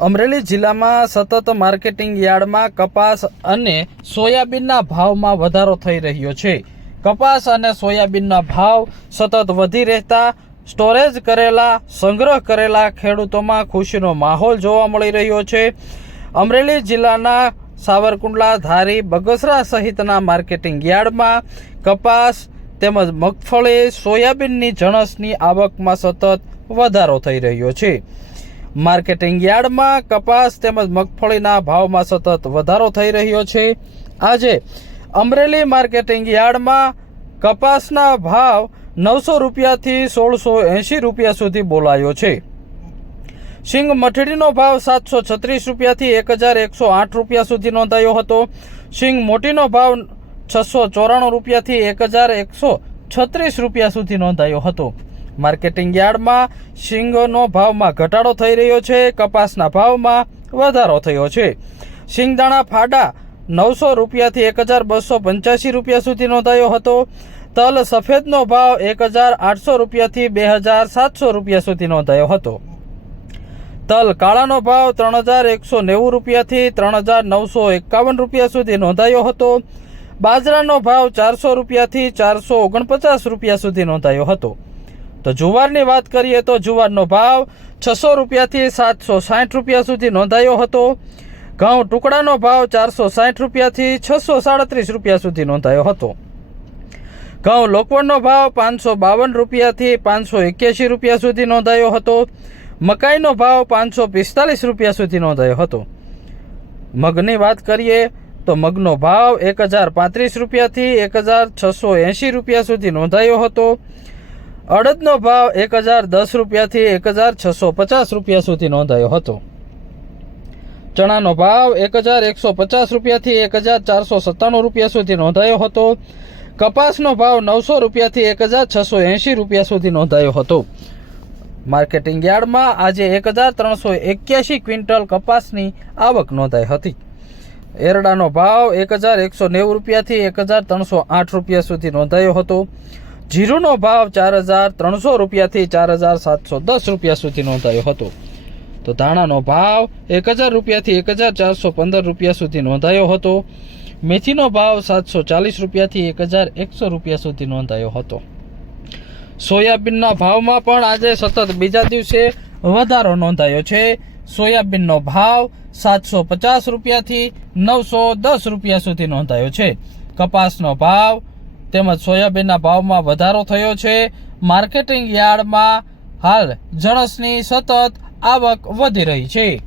અમરેલી જિલ્લામાં સતત માર્કેટિંગ યાર્ડમાં કપાસ અને સોયાબીનના ભાવમાં વધારો થઈ રહ્યો છે। કપાસ અને સોયાબીનના ભાવ સતત વધી રહેતા સ્ટોરેજ કરેલા, સંગ્રહ કરેલા ખેડૂતોમાં ખુશીનો માહોલ જોવા મળી રહ્યો છે। અમરેલી જિલ્લાના સાવરકુંડલા, ધારી, બગસરા સહિતના માર્કેટિંગ યાર્ડમાં કપાસ તેમજ મગફળી, સોયાબીનની જણસની આવકમાં સતત વધારો થઈ રહ્યો છે। માર્કેટિંગ યાર્ડમાં કપાસ તેમજ મગફળીના ભાવમાં સતત વધારો થઈ રહ્યો છે। આજે અમરેલી માર્કેટિંગ યાર્ડમાં કપાસના ભાવ 900 રૂપિયાથી 1680 રૂપિયા સુધી બોલાયો છે। સિંગ મઠડીનો ભાવ 736 રૂપિયાથી 1108 રૂપિયા સુધી નોંધાયો હતો। સિંગ મોટીનો ભાવ 694 રૂપિયાથી 1136 રૂપિયા સુધી નોંધાયો હતો। માર્કેટિંગ યાર્ડમાં સિંગનો ભાવમાં ઘટાડો થઈ રહ્યો છે, કપાસના ભાવમાં વધારો થયો છે। સિંગદાણા ફાડા 900 રૂપિયાથી 1285 રૂપિયા સુધી નોંધાયો હતો। તલ સફેદનો ભાવ 1800 રૂપિયાથી 2700 રૂપિયા સુધી નોંધાયો હતો। તલ કાળાનો ભાવ 3190 રૂપિયાથી 3951 રૂપિયા સુધી નોંધાયો હતો। બાજરાનો ભાવ 400 રૂપિયાથી 449 રૂપિયા સુધી નોંધાયો હતો। તો જુવારની વાત કરીએ તો જુવારનો ભાવ 600 રૂપિયાથી 760 રૂપિયા સુધી નોંધાયો હતો। ઘઉં ટુકડાનો ભાવ 460 રૂપિયાથી 637 રૂપિયા સુધી નોંધાયો હતો। ઘઉં લોકવણનો ભાવ 552 રૂપિયાથી 581 રૂપિયા સુધી નોંધાયો હતો। મકાઈનો ભાવ 545 રૂપિયા સુધી નોંધાયો હતો। મગની વાત કરીએ તો મગનો ભાવ 1035 રૂપિયાથી 1680 રૂપિયા સુધી નોંધાયો હતો। અડદનો ભાવ 1010 રૂપિયાથી 1650 રૂપિયા સુધી નોંધાયો હતો। ચણાનો ભાવ 1150 રૂપિયાથી 1497 રૂપિયા સુધી નોંધાયો હતો। કપાસનો ભાવ 900 રૂપિયાથી 1680 રૂપિયા સુધી નોંધાયો હતો। માર્કેટિંગ યાર્ડમાં આજે 1381 ક્વિન્ટલ કપાસની આવક નોંધાઈ હતી। એરડાનો ભાવ 1190 રૂપિયાથી 1308 રૂપિયા સુધી નોંધાયો હતો। જીરુનો ભાવ 4300 રૂપિયાથી 4710 રૂપિયા સુધી નોંધાયો હતો। તો ધાણાનો ભાવ 1000 રૂપિયાથી 1415 રૂપિયા સુધી નોંધાયો હતો। મેથીનો ભાવ 740 રૂપિયાથી 1100 રૂપિયા સુધી નોંધાયો હતો। સોયાબીનના ભાવમાં પણ આજે સતત બીજા દિવસે વધારો નોંધાયો છે। સોયાબીનનો ભાવ 750 રૂપિયાથી 910 રૂપિયા સુધી નોંધાયો છે। કપાસનો ભાવ તેમજ સોયાબીનના ભાવમાં વધારો થયો છે। માર્કેટિંગ યાર્ડમાં હાલ જણસની સતત આવક વધી રહી છે।